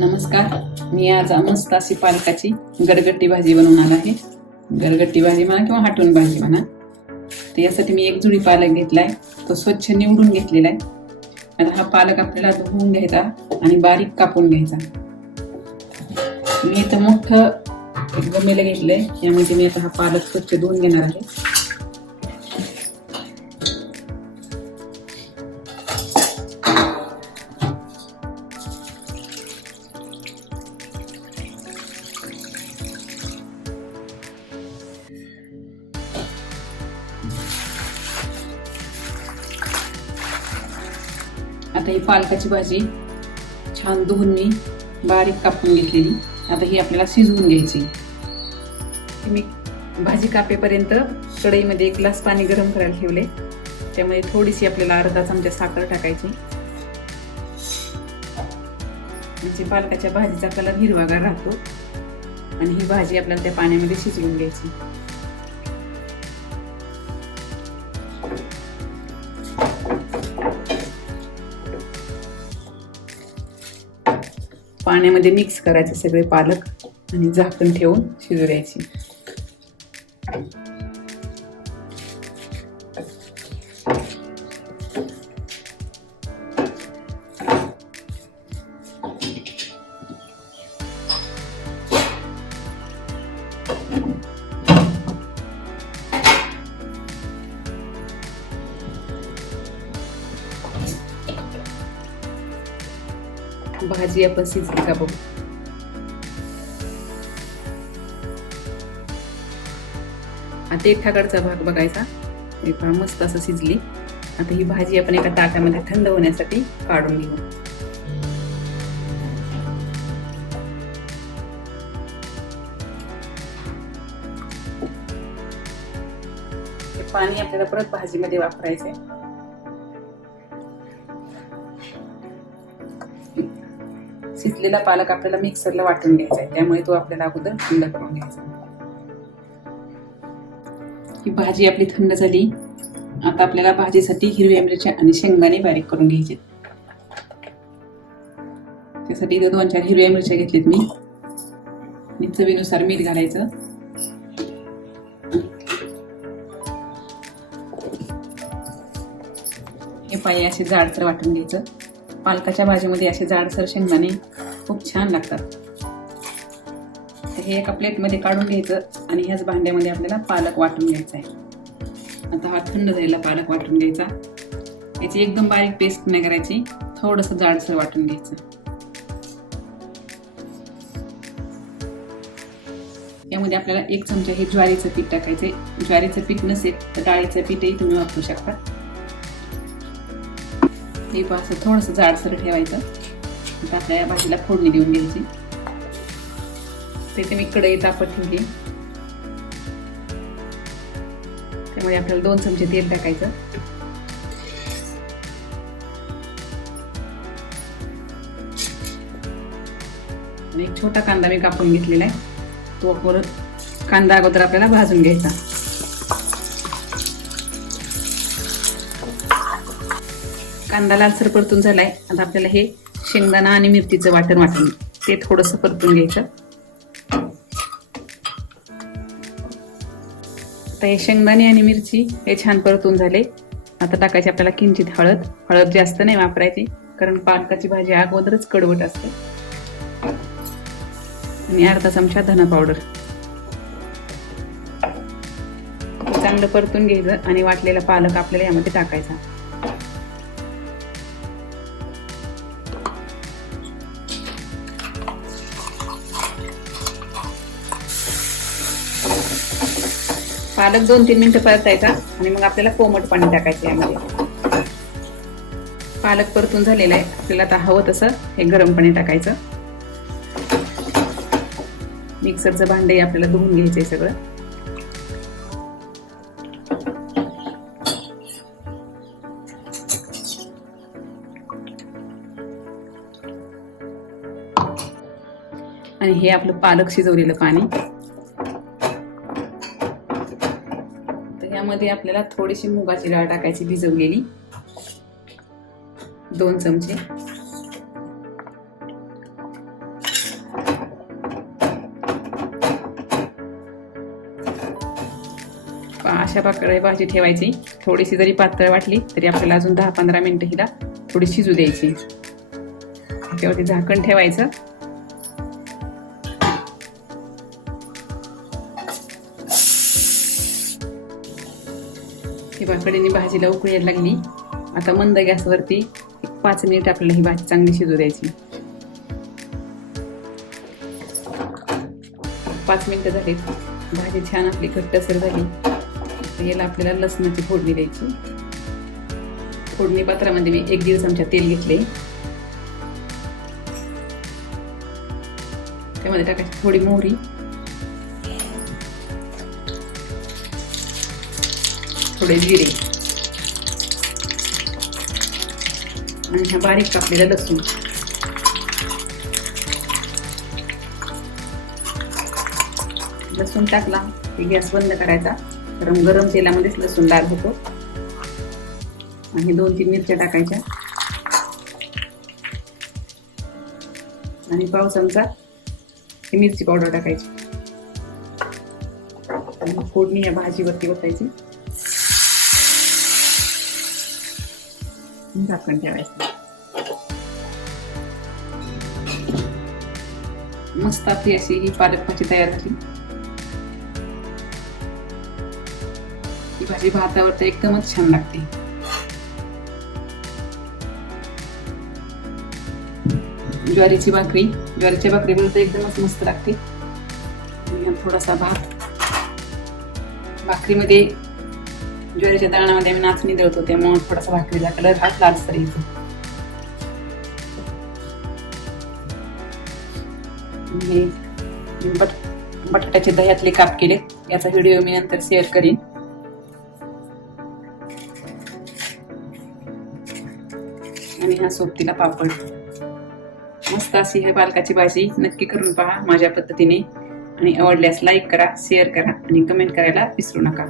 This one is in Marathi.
नमस्कार. मी आज मस्त अशी पालकाची गडगट्टी भाजी बनवून आला आहे. गडगट्टी भाजी म्हणा किंवा हाटून भाजी म्हणा. तर यासाठी मी एक जुडी पालक घेतलाय. तो स्वच्छ निवडून घेतलेला आहे. आता हा पालक आपल्याला धुवून घ्यायचा आणि बारीक कापून घ्यायचा. मी इथं मोठं एक गमेलं घेतलंय. यामध्ये मी आता हा पालक स्वच्छ धुवून घेणार आहे. आता ही पालकाची भाजी छान धुवून मी बारीक कापून घेतलेली. आता ही आपल्याला शिजवून घ्यायची. मी भाजी कापेपर्यंत कढईमध्ये एक ग्लास पाणी गरम करायला ठेवले. त्यामध्ये थोडीशी आपल्याला अर्धा चमचा साखर टाकायची. म्हणजे पालकाच्या भाजीचा कलर हिरवागार राहतो. आणि ही भाजी आपल्याला त्या पाण्यामध्ये शिजवून घ्यायची. पाण्यामध्ये मिक्स करायचे सगळे पालक आणि झाकण ठेवून शिजू द्यायची. भाजी आपण शिजली का बघू आता एक भाग बघायचा. हे पहा मस्त असं शिजली. आता ही भाजी आपण एका ताटामध्ये थंड होण्यासाठी काढून घेऊ. पाणी आपल्याला परत भाजीमध्ये वापरायचंय. शिजलेला पालक आपल्याला मिक्सरला वाटून घ्यायचा आहे. त्यामुळे तो आपल्याला अगोदर थंड करून घ्यायचा ही भाजी आपली थंड झाली. आता आपल्याला भाजीसाठी हिरव्या मिरच्या आणि शेंगदाणे बारीक करून घ्यायचे त्यासाठी इथं दोन चार हिरव्या मिरच्या घेतलीत मी. आणि चवीनुसार मीठ घालायचं. हे पाय असे जाडसर वाटून घ्यायचं. पालकाच्या भाजीमध्ये असे जाडसर शेंगदाणे खूप छान लागतात. तर हे एका प्लेटमध्ये काढून घ्यायचं आणि ह्याच भांड्यामध्ये आपल्याला पालक वाटून घ्यायचा आहे. आता हा थंड झालेला पालक वाटून घ्यायचा. याची एकदम बारीक पेस्ट नाही करायची थोडंसं जाडसर वाटून घ्यायचं. यामध्ये आपल्याला एक चमचा हे ज्वारीचं पीठ टाकायचंय. ज्वारीचं पीठ नसेल तर डाळीचं पीठही तुम्ही वापरू शकता. हे असं थोडंसं जाडसर ठेवायचं. आता आपल्या या भाजीला फोडणी देऊन घ्यायची. तिथे मी कढई तापत ठेवली त्यामुळे आपल्याला दोन चमचे तेल टाकायचं. एक छोटा कांदा मी कापून घेतलेला आहे. तो परत कांदा अगोदर आपल्याला भाजून घ्यायचा. कांदा लालसर परतून झालाय. आता आपल्याला हे शेंगदाणा आणि मिरचीचं वाटण वाटून ते थोडंसं परतून घ्यायचं. आता हे शेंगदाणे आणि मिरची हे छान परतून झाले. आता टाकायची आपल्याला किंचित हळद. हळद जास्त नाही वापरायची कारण पालकाची भाजी अगोदरच कडवट असते. आणि अर्धा चमचा धना पावडर. चांगलं परतून घ्यायचं आणि वाटलेला पालक आपल्याला यामध्ये टाकायचा. पालक दोन तीन मिनिटं परतायचा आणि मग आपल्याला कोमट पाणी टाकायचं यामध्ये पालक परतून झालेला आहे. आपल्याला आता हवं तसं हे गरम पाणी टाकायचं. मिक्सरचं भांडे आपल्याला धुवून घ्यायचंय सगळं. आणि हे आपलं पालक शिजवलेलं पाणी. त्यामध्ये आपल्याला थोडीशी मुगाची डाळ टाकायची भिजवलेली दोन चमचे. अशा प्रकारे भाजी ठेवायची. थोडीशी जरी पातळ वाटली तरी आपल्याला अजून दहा पंधरा मिनिटं हिला थोडी शिजू द्यायची. त्यावरती झाकण ठेवायचं. कडेने भाजीला उकळी यायला लागली. आता मंद गॅसवरती एक पाच मिनिट आपल्याला ही भाजी चांगली शिजू द्यायची. पाच मिनिटं झालीत. भाजी छान आपली घट्टसर झाली. याला आपल्याला लसणाची फोडणी द्यायची. फोडणी पात्रामध्ये मी एक दीड चमचा तेल घेतले. त्यामध्ये टाकायची थोडी मोहरी. थोडे जिरे. आणि ह्या बारीक कापलेला लसूण. लसूण टाकला. ते गॅस बंद करायचा. गरम गरम तेलामध्येच लसूण लाल होतो. आणि दोन तीन मिरच्या टाकायच्या. आणि पाव चमचा मिरची पावडर टाकायची. फोडणी या भाजीवरती बसायची झाकण ठेवायचं मस्त आपली अशी ही पालक भाजी तयार झाली. ही भाजी भातावर तर एकदमच छान लागते. ज्वारीची भाकरी ज्वारीच्या भाकरीमध्ये तर एकदमच मस्त लागते. थोडासा भात. भाकरीमध्ये ज्वारीच्या दाण्यामध्ये मी नाचणी दळतो त्यामुळे थोडासा भाकरीचा कलर हा लालसर येतो आणि बट बटाट्याचे दह्यातले काप केले याचा व्हिडिओ मी नंतर शेअर करीन. आणि हा सोबतीला पापड. मस्त अशी हे पालकाची भाजी नक्की करून पहा माझ्या पद्धतीने. आणि आवडल्यास लाईक करा शेअर करा आणि कमेंट करायला विसरू नका.